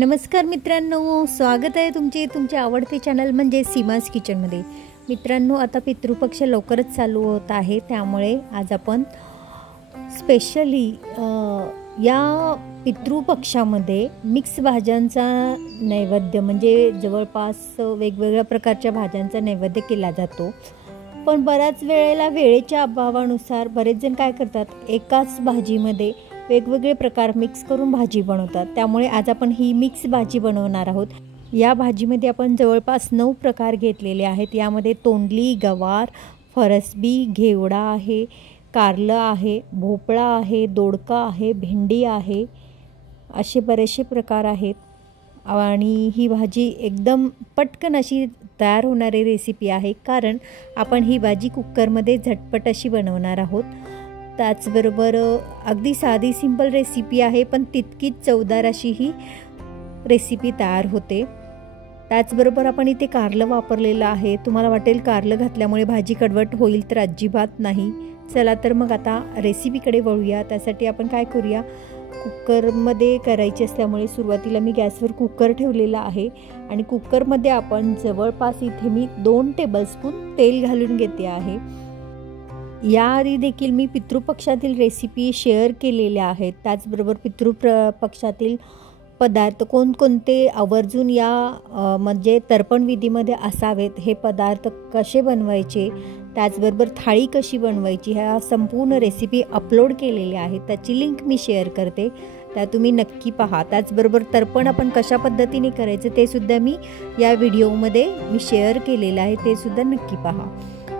नमस्कार मित्रांनो, स्वागत आहे तुमच्या आवडते चॅनल म्हणजे सीमास किचनमध्ये। मित्रांनो, आता पितृपक्ष लवकरच चालू होत आहे, त्यामुळे आज आपण स्पेशली या पितृपक्षामध्ये मिक्स भाज्यांचा नैवेद्य म्हणजे जवळपास वेगवेगळ्या प्रकारच्या भाज्यांचा नैवेद्य केला जातो। पण बऱ्याच वेळेला वेळेच्या अभावानुसार बरेच जण काय करतात, एकाच भाजीमध्ये वेगवेगळे प्रकार मिक्स करून भाजी बनवतात। त्यामुळे आज आपण ही मिक्स भाजी बनवणार आहोत। या भाजीमध्ये आपण जवळपास 9 प्रकार घेतलेले आहेत। यामध्ये तोंडली, गवार, फरसबी, घेवडा आहे, कारलं आहे, भोपळा आहे, दोडका आहे, भेंडी आहे, असे बरेचसे प्रकार आहेत। आणि ही भाजी एकदम पटकन अशी तयार होणारी रेसिपी आहे, कारण आपण ही भाजी कुकरमध्ये झटपट अशी बनवणार आहोत। त्याचबरोबर अगदी साधी सिंपल रेसिपी आहे, पण तितकीच चवदार अशी ही रेसिपी तयार होते। त्याचबरोबर आपण इथे कारलं वापरलेलं आहे। तुम्हाला वाटेल कारलं घातल्यामुळे भाजी कडवट होईल, तर अजिबात नाही। चला तर मग आता रेसिपीकडे वळूया। त्यासाठी आपण काय करूया, कुकरमध्ये करायची असल्यामुळे सुरुवातीला मी गॅसवर कुकर ठेवलेला आहे आणि कुकरमध्ये आपण जवळपास इथे मी 2 टेबलस्पून तेल घालून घेते आहे। याआधी देखील मी पितृपक्षातील रेसिपी शेअर केलेल्या आहेत। त्याचबरोबर पितृपक्षातील पदार्थ कोणकोणते आवर्जून या म्हणजे तर्पण विधीमध्ये असावेत, हे पदार्थ कसे बनवायचे, त्याचबरोबर थाळी कशी बनवायची, ह्या संपूर्ण रेसिपी अपलोड केलेल्या आहेत। त्याची लिंक मी शेअर करते, त्या तुम्ही नक्की पहा। त्याचबरोबर तर्पण आपण कशा पद्धतीने करायचं ते सुद्धा मी या व्हिडिओमध्ये शेअर केलेलं आहे, ते सुद्धा नक्की पहा।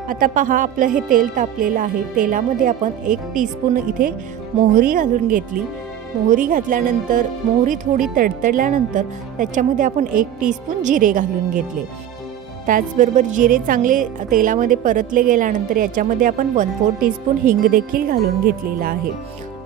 आता पहा, आपलं हे तेल तापलेलं आहे। तेलामध्ये आपण 1 टीस्पून इथे मोहरी घालून घेतली। मोहरी घातल्यानंतर मोहरी थोडी तडतडल्यानंतर त्याच्यामध्ये आपण 1 टीस्पून जिरे घालून घेतले। त्याचबरोबर जिरे चांगले तेलामध्ये परतले गेल्यानंतर याच्यामध्ये आपण 1/4 टीस्पून हिंग देखील घालून घेतलेला आहे।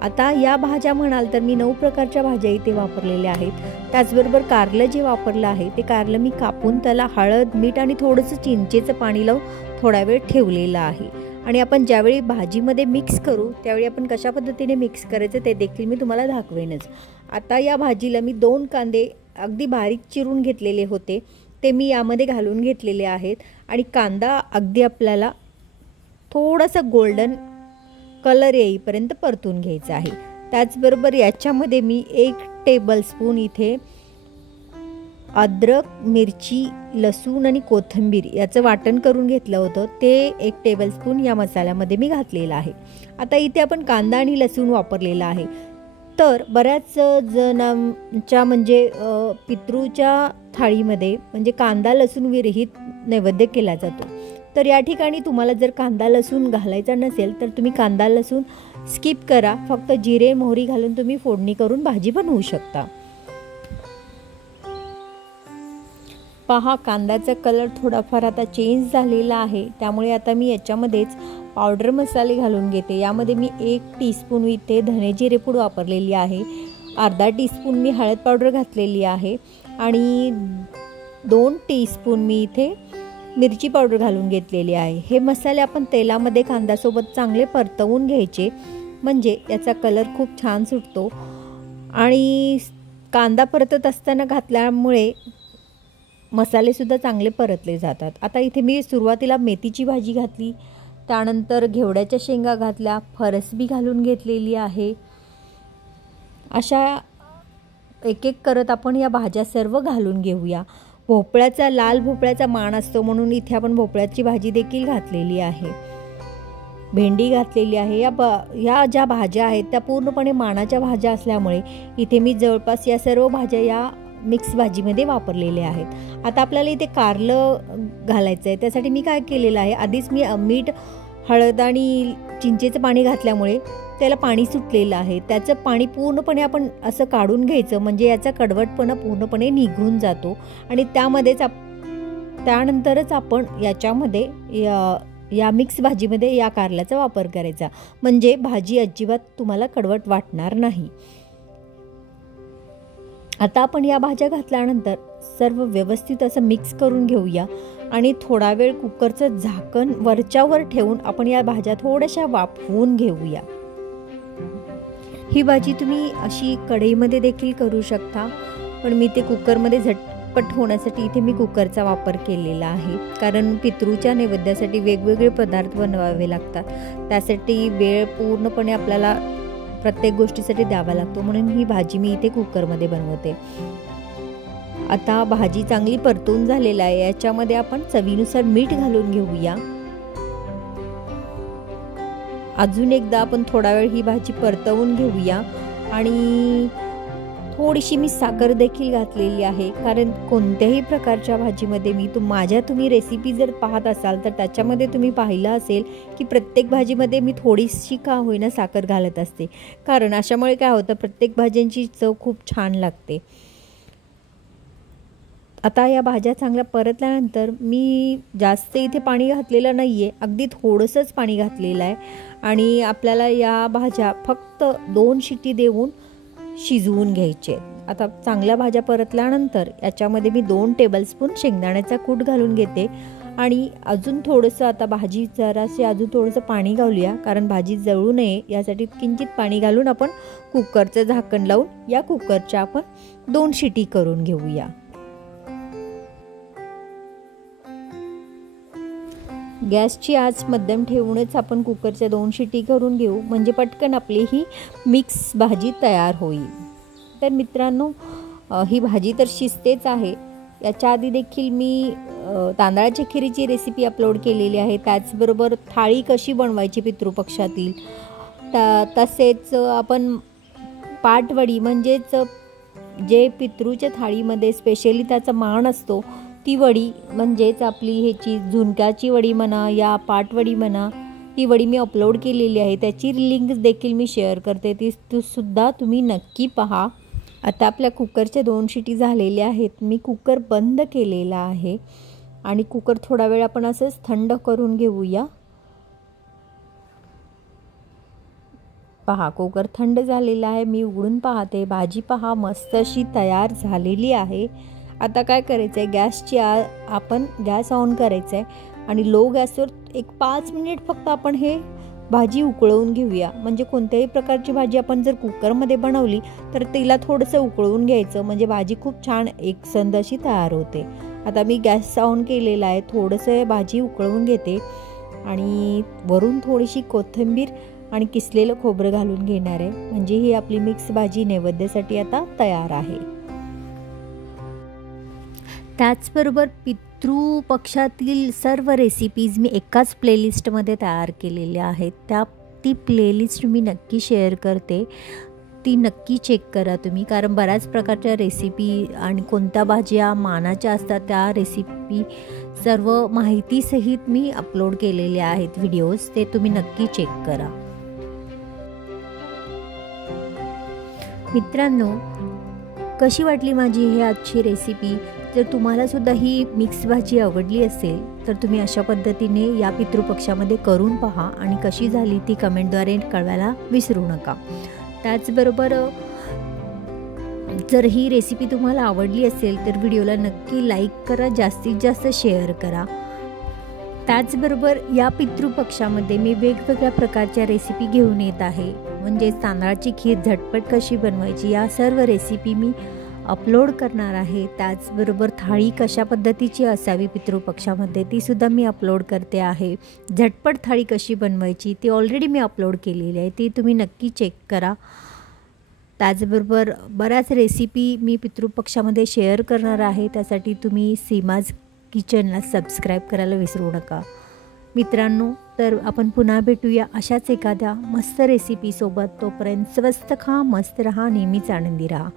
आता या भाज्या म्हणाल तर मी 9 प्रकारच्या भाज्या इथे वापरलेल्या आहेत। त्याचबरोबर कारलं जे वापरलं आहे ते कारलं मी कापून त्याला हळद, मीठ आणि थोडंसं चिंचेचं पाणी लावून थोडा वेळ ठेवलेलं आहे। आणि आपण ज्यावेळी भाजीमध्ये मिक्स करू त्यावेळी आपण कशा पद्धतीने मिक्स करायचं ते देखील मी तुम्हाला दाखवेनच। आता या भाजीला मी 2 कांदे अगदी बारीक चिरून घेतलेले होते, ते मी यामध्ये घालून घेतलेले आहेत। आणि कांदा अगदी आपल्याला थोडासा गोल्डन कलर येईपर्यंत परतून घ्यायचा आहे। त्याचबरोबर याच्यामध्ये मी 1 टेबलस्पून इथे अद्रक, मिरची, लसूण आणि कोथिंबीर याचं वाटण करून घेतलं होतं, ते 1 टेबलस्पून या मसाल्यामध्ये मी घातलेलं आहे। आता इथे आपण कांदा आणि लसूण वापरलेला आहे। तर बऱ्याच जणांच्या म्हणजे पितृच्या थाळीमध्ये म्हणजे कांदा लसूण विरहित नैवेद्य केला जातो। तर या ठिकाणी तुम्हाला जर कांदा लसूण घालायचा नसेल तर तुम्ही कांदा लसूण स्किप करा, फक्त जिरे मोहरी घालून तुम्ही फोडणी करून भाजी बनवू शकता। पहा, कांद्याचा कलर थोडाफार आता चेंज झालेला आहे, त्यामुळे आता मी याच्यामध्येच पावडर मसाले घालून घेते। यामध्ये मी 1 टीस्पून इथे धने जिरे पूड वापरलेली आहे, अर्धा टीस्पून मी हळद पावडर घातलेली आहे आणि 2 टीस्पून मी इथे मिरची पावडर घालून घेतलेली आहे। हे मसाले आपण तेलामध्ये कांद्यासोबत चांगले परतवून घ्यायचे, म्हणजे याचा कलर खूप छान सुटतो आणि कांदा परतत असताना घातल्यामुळे मसाले सुद्धा चांगले परतले जातात। आता इथे मी सुरुवातीला मेथीची भाजी घातली, त्यानंतर घेवड्याच्या शेंगा घातल्या, फरसबी घालून घेतलेली आहे। अशा एक एक करत आपण या भाज्या सर्व घालून घेऊया। भोपळ्याचा लाल भोपळ्याचा मान असतो म्हणून इथे आपण भोपळ्याची भाजी देखील घातलेली आहे, भेंडी घातलेली आहे। या ज्या भाज्या आहेत त्या पूर्णपणे मानाच्या भाज्या असल्यामुळे इथे मी जवळपास या सर्व भाज्या या मिक्स भाजीमध्ये वापरलेले आहेत। आता आपल्याला इथे कारलं घालायचं आहे, त्यासाठी मी काय केलेलं आहे, आधीच मी मीठ, हळद आणि चिंचेचं पाणी घातल्यामुळे त्याला पाणी सुटलेलं आहे। त्याचं पाणी पूर्णपणे आपण असं काढून घ्यायचं, म्हणजे याचा कडवटपणा पूर्णपणे निघून जातो आणि त्यानंतरच आपण याच्यामध्ये या मिक्स भाजीमध्ये या कारल्याचा वापर करायचा, म्हणजे भाजी अजिबात तुम्हाला कडवट वाटणार नाही। आता आपण या भाज्या घातल्यानंतर सर्व व्यवस्थित असं मिक्स करून घेऊया आणि थोडा वेळ कुकरचं झाकण वरच्यावर ठेवून आपण या भाज्या थोड्याशा वाफवून घेऊया। ही भाजी तुम्ही अशी कढईमध्ये देखील करू शकता, पण मी ते कुकरमध्ये झटपट होण्यासाठी इथे मी कुकरचा वापर केलेला आहे, कारण पितृच्या नैवेद्यासाठी वेगवेगळे पदार्थ बनवावे लागतात, त्यासाठी वेळ पूर्णपणे आपल्याला प्रत्येक गोष्टीसाठी द्यावा लागतो, म्हणून ही भाजी मी इथे कुकरमध्ये बनवते। आता भाजी चांगली परतून झालेली आहे, याच्यामध्ये आपण चवीनुसार मीठ घालून घेऊया। अजून एकदा आपण थोडा वेळ ही भाजी परतवून घेऊया आणि थोडीशी मी साखर देखील घातलेली आहे, कारण कोणत्याही प्रकारच्या भाजीमध्ये तुम्ही रेसिपी जर पाहत असाल तर त्याच्यामध्ये तुम्ही पाहिलं असेल की प्रत्येक भाजीमध्ये मी थोडीशी का होईना साखर घालत असते, कारण अशामुळे काय होतं, प्रत्येक भाज्यांची चव खूप छान लागते। आता या भाज्या चांगल्या परतल्यानंतर मी जास्त इथे पाणी घातलेलं नाही आहे, अगदी थोडंसंच पाणी घातलेलं आहे आणि आपल्याला या भाज्या फक्त 2 शिटी देऊन शिजवून घ्यायचे। आता चांगल्या भाज्या परतल्यानंतर याच्यामध्ये मी 2 टेबलस्पून शेंगदाण्याचा कूट घालून घेते आणि अजून थोडंसं आता भाजी जरासे अजून थोडंसं पाणी घालूया, कारण भाजी जळू नये यासाठी किंचित पाणी घालून आपण कुकरचं झाकण लावून या कुकरच्या आपण 2 शिटी करून घेऊया। गॅसची आच मध्यम ठेवूनच आपण कुकरच्या 2 शिटी करून घेऊ, म्हणजे पटकन आपली ही मिक्स भाजी तयार होईल। तर मित्रांनो, ही भाजी तर शिजतेच आहे, याच्या आधी देखील मी तांदळाच्या खिरीची रेसिपी अपलोड केलेली आहे, त्याचबरोबर थाळी कशी बनवायची पितृपक्षातील, तसेच आपण पाटवडी म्हणजेच जे पितृच्या थाळीमध्ये स्पेशली त्याचा मान असतो ती वडी, म्हणजेच आपली ह्याची झुणक्याची वडी म्हणा या पाटवडी म्हणा, ती वडी मी अपलोड केलेली आहे, त्याची लिंक देखील मी शेअर करते, ती सुद्धा तुम्ही नक्की पहा। आता आपल्या कुकरच्या 2 शिटी झालेल्या आहेत, मी कुकर बंद केलेला आहे आणि कुकर थोडा वेळ आपण असंच थंड करून घेऊया। पहा, कुकर थंड झालेला आहे, मी उघडून पाहते, भाजी पहा मस्त अशी तयार झालेली आहे। आता काय करायचं आहे, आपण गॅस ऑन करायचा आहे आणि लो गॅसवर एक 5 मिनिट फक्त आपण हे भाजी उकळवून घेऊया, म्हणजे कोणत्याही प्रकारची भाजी आपण जर कुकरमध्ये बनवली तर तिला थोडंसं उकळवून घ्यायचं, म्हणजे भाजी खूप छान एकसंध अशी तयार होते। आता मी गॅस ऑन केलेला आहे, थोडंसं भाजी उकळवून घेते आणि वरून थोडीशी कोथिंबीर आणि किसलेलं खोबरं घालून घेणार आहे, म्हणजे ही आपली मिक्स भाजी नैवेद्यासाठी आता तयार आहे। त्याचबरोबर पितृपक्षातील सर्व रेसिपीज मी एकाच प्लेलिस्टमध्ये तयार केलेल्या आहेत, ती प्लेलिस्ट मी नक्की शेअर करते, ती नक्की चेक करा तुम्ही, कारण बऱ्याच प्रकारच्या रेसिपी आणि कोणत्या भाज्या मानाच्या असतात त्या रेसिपी सर्व माहितीसहित मी अपलोड केलेले आहेत व्हिडिओज, ते तुम्ही नक्की चेक करा। मित्रांनो, कशी वाटली माझी ही आजची रेसिपी? जर तुम्हाला सुद्धा ही मिक्स भाजी आवडली असेल तर तुम्ही अशा पद्धतीने या पितृपक्षामध्ये करून पहा आणि कशी झाली ती कमेंटद्वारे कळवायला विसरू नका। त्याचबरोबर जर ही रेसिपी तुम्हाला आवडली असेल तर व्हिडिओला नक्की लाईक करा, जास्तीत जास्त शेअर करा। त्याचबरोबर या पितृपक्षामध्ये मी वेगवेगळ्या प्रकारच्या रेसिपी घेऊन येत आहे, म्हणजे तांदळाची खीर झटपट कशी बनवायची या सर्व रेसिपी मी अपलोड करणार आहे। त्याचबरोबर थाळी कशा पद्धतीची असावी पितृपक्षामध्ये ती सुद्धा मी अपलोड करते आहे। झटपट थाळी कशी बनवायची ती ऑलरेडी मी अपलोड केलेली आहे, ती तुम्ही नक्की चेक करा। त्याचबरोबर बऱ्याच रेसिपी मी पितृपक्षामध्ये शेअर करणार आहे, त्यासाठी तुम्ही सीमाज किचनला सबस्क्राईब करायला विसरू नका। मित्रांनो, तर आपण पुन्हा भेटूया अशाच एखाद्या मस्त रेसिपीसोबत, तोपर्यंत स्वस्त खा, मस्त रहा, नेहमीच आनंदी रहा।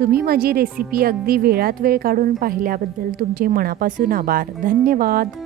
तुम्ही माझी रेसिपी अगदी वेळात वेळ काढून पाहिल्याबद्दल तुमचे मनापासून आभार, धन्यवाद।